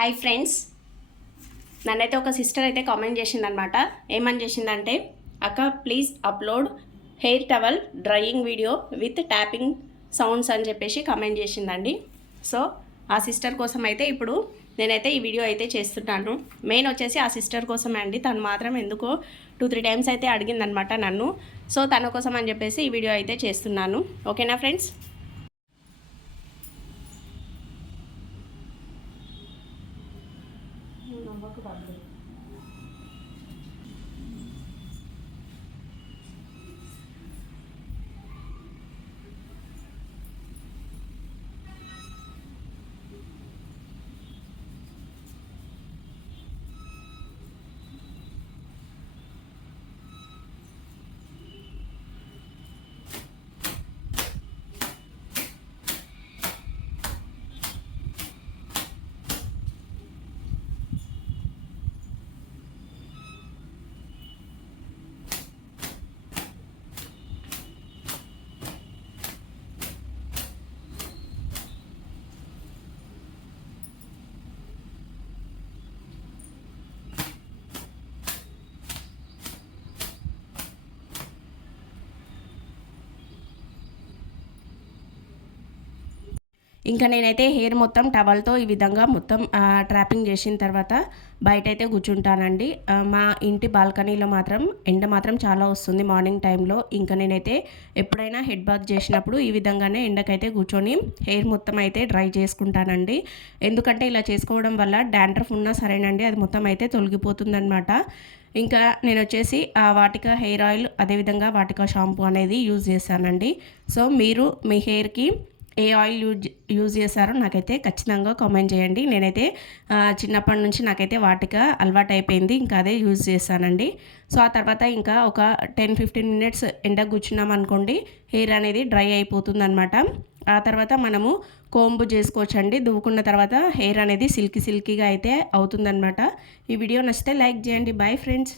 Hi friends, నన్నైతే ఒక sister అయితే కామెంట్ చేసిందనమాట. ఏమని చేసిందంటే, అక్క please upload hair towel drying video with tapping sounds అని చెప్పేసి కామెంట్ చేసిందండి. సో ఆ సిస్టర్ కోసం అయితే ఇప్పుడు నేనైతే ఈ వీడియో అయితే చేస్తున్నాను. మెయిన్ వచ్చేసి ఆ సిస్టర్ కోసమే అండి. తను మాత్రం ఎందుకో 2-3 టైమ్స్ అయితే అడిగిందనమాట నన్ను. సో తన కోసం అని చెప్పేసి ఈ వీడియో అయితే చేస్తున్నాను. ఓకేనా ఫ్రెండ్స్? ఇంకా నేనైతే హెయిర్ మొత్తం టవల్తో ఈ విధంగా మొత్తం ట్రాపింగ్ చేసిన తర్వాత బయట అయితే కూర్చుంటానండి. మా ఇంటి బాల్కనీలో మాత్రం ఎండ మాత్రం చాలా వస్తుంది మార్నింగ్ టైంలో. ఇంకా నేనైతే ఎప్పుడైనా హెడ్ బాత్ చేసినప్పుడు ఈ విధంగానే ఎండకైతే కూర్చొని హెయిర్ మొత్తం అయితే డ్రై చేసుకుంటానండి. ఎందుకంటే ఇలా చేసుకోవడం వల్ల డాండ్రఫ్ ఉన్నా సరేనండి, అది మొత్తం అయితే తొలగిపోతుందన్నమాట. ఇంకా నేను వచ్చేసి వాటిక హెయిర్ ఆయిల్, అదేవిధంగా వాటిక షాంపూ అనేది యూజ్ చేశానండి. సో మీరు మీ హెయిర్కి ఏ ఆయిల్ యూజ్ చేశారో నాకైతే ఖచ్చితంగా కామెంట్ చేయండి. నేనైతే చిన్నప్పటి నుంచి నాకైతే వాటిక అలవాటు అయిపోయింది, ఇంకా అదే యూజ్ చేశానండి. సో ఆ తర్వాత ఇంకా ఒక 10-15 మినిట్స్ ఎండకు కూర్చున్నాం అనుకోండి, హెయిర్ అనేది డ్రై అయిపోతుంది అనమాట. ఆ తర్వాత మనము కోంబు చేసుకోవచ్చండి. దువ్వుకున్న తర్వాత హెయిర్ అనేది సిల్కీగా అయితే అవుతుందన్నమాట. ఈ వీడియో నచ్చితే లైక్ చేయండి. Bye friends.